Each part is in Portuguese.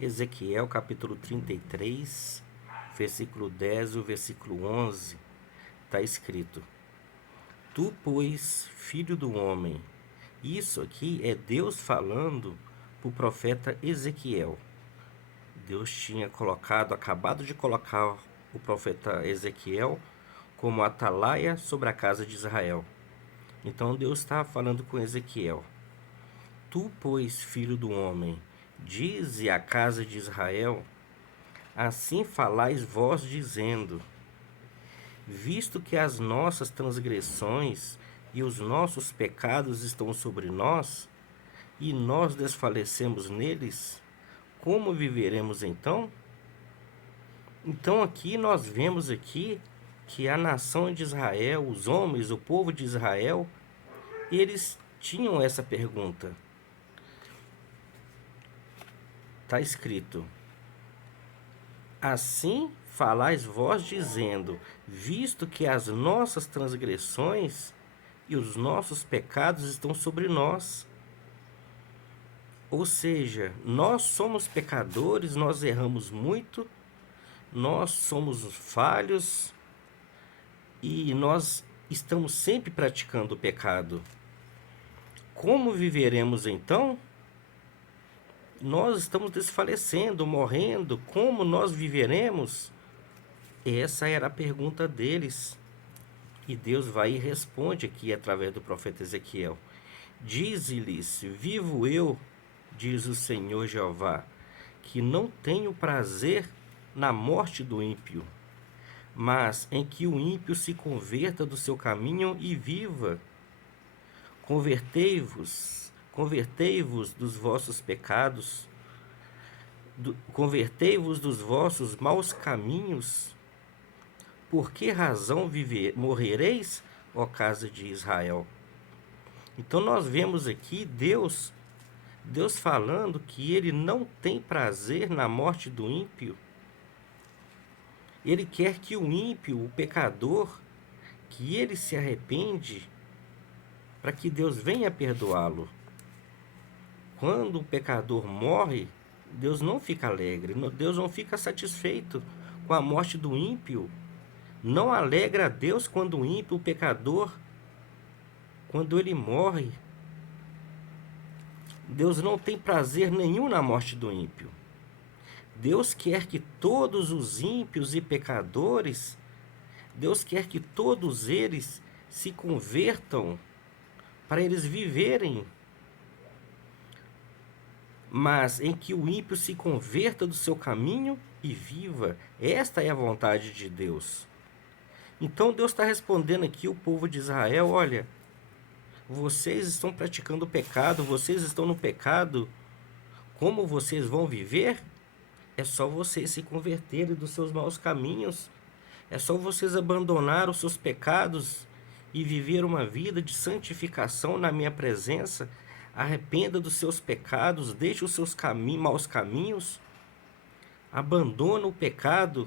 Ezequiel capítulo 33, versículo 10 e o versículo 11, está escrito: Tu, pois, filho do homem. Isso aqui é Deus falando para o profeta Ezequiel. Deus tinha acabado de colocar o profeta Ezequiel como atalaia sobre a casa de Israel. Então Deus estava falando com Ezequiel: Tu, pois, filho do homem, dize à casa de Israel: Assim falais vós, dizendo: Visto que as nossas transgressões e os nossos pecados estão sobre nós, e nós desfalecemos neles, como viveremos então? Então aqui nós vemos aqui que a nação de Israel, os homens, o povo de Israel, eles tinham essa pergunta. Está escrito: Assim falais vós, dizendo: Visto que as nossas transgressões e os nossos pecados estão sobre nós. Ou seja, nós somos pecadores, nós erramos muito, nós somos falhos e nós estamos sempre praticando o pecado. Como viveremos então? Nós estamos desfalecendo, morrendo. Como nós viveremos? Essa era a pergunta deles. E Deus vai e responde aqui através do profeta Ezequiel: Dize-lhes: Vivo eu, diz o Senhor Jeová, que não tenho prazer na morte do ímpio, mas em que o ímpio se converta do seu caminho e viva. Convertei-vos dos vossos pecados, convertei-vos dos vossos maus caminhos. Por que razão morrereis, ó casa de Israel? Então nós vemos aqui Deus falando que ele não tem prazer na morte do ímpio. Ele quer que o ímpio, o pecador, que ele se arrepende, para que Deus venha perdoá-lo. Quando o pecador morre, Deus não fica alegre, Deus não fica satisfeito com a morte do ímpio. Não alegra a Deus quando o ímpio, o pecador, quando ele morre. Deus não tem prazer nenhum na morte do ímpio. Deus quer que todos os ímpios e pecadores, Deus quer que todos eles se convertam para eles viverem. Mas em que o ímpio se converta do seu caminho e viva. Esta é a vontade de Deus. Então Deus está respondendo aqui o povo de Israel: olha, vocês estão praticando o pecado, vocês estão no pecado. Como vocês vão viver? É só vocês se converterem dos seus maus caminhos. É só vocês abandonar os seus pecados e viver uma vida de santificação na minha presença. Arrependa dos seus pecados, deixe os seus maus caminhos, abandona o pecado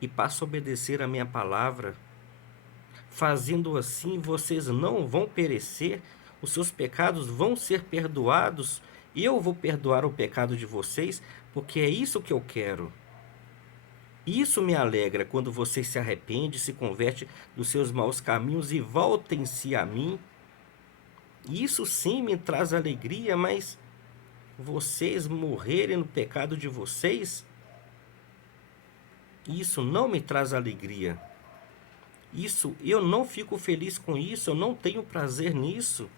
e passe a obedecer a minha palavra. Fazendo assim, vocês não vão perecer, os seus pecados vão ser perdoados, e eu vou perdoar o pecado de vocês, porque é isso que eu quero. Isso me alegra quando vocês se arrependem, se convertem dos seus maus caminhos e voltem-se a mim. Isso sim me traz alegria, mas vocês morrerem no pecado de vocês, isso não me traz alegria. Isso, eu não fico feliz com isso, eu não tenho prazer nisso.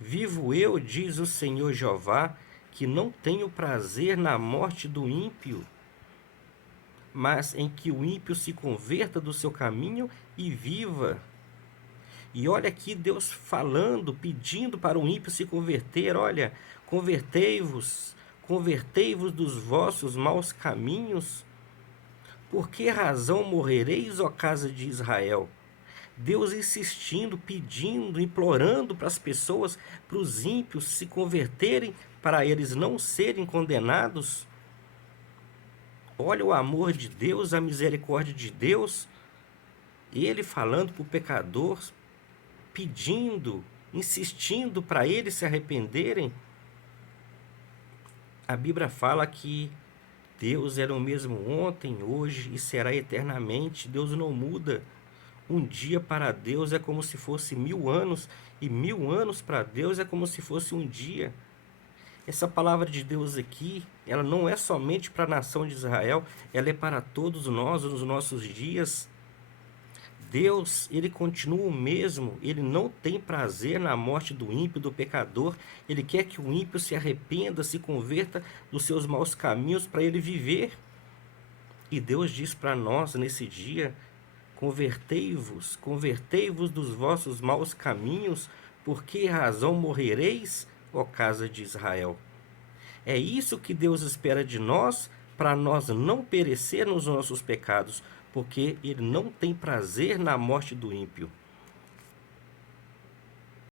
Vivo eu, diz o Senhor Jeová, que não tenho prazer na morte do ímpio, mas em que o ímpio se converta do seu caminho e viva. E olha aqui Deus falando, pedindo para o ímpio se converter. Olha, convertei-vos dos vossos maus caminhos. Por que razão morrereis, ó casa de Israel? Deus insistindo, pedindo, implorando para as pessoas, para os ímpios se converterem, para eles não serem condenados. Olha o amor de Deus, a misericórdia de Deus. Ele falando para o pecador, pedindo, insistindo para eles se arrependerem. A Bíblia fala que Deus era o mesmo ontem, hoje e será eternamente. Deus não muda. Um dia para Deus é como se fosse 1000 anos, e 1000 anos para Deus é como se fosse um dia. Essa palavra de Deus aqui, ela não é somente para a nação de Israel, ela é para todos nós nos nossos dias. Deus, ele continua o mesmo, ele não tem prazer na morte do ímpio, do pecador. Ele quer que o ímpio se arrependa, se converta dos seus maus caminhos para ele viver. E Deus diz para nós nesse dia: convertei-vos, convertei-vos dos vossos maus caminhos, por que razão morrereis, ó casa de Israel? É isso que Deus espera de nós, para nós não perecer nos nossos pecados, porque Ele não tem prazer na morte do ímpio.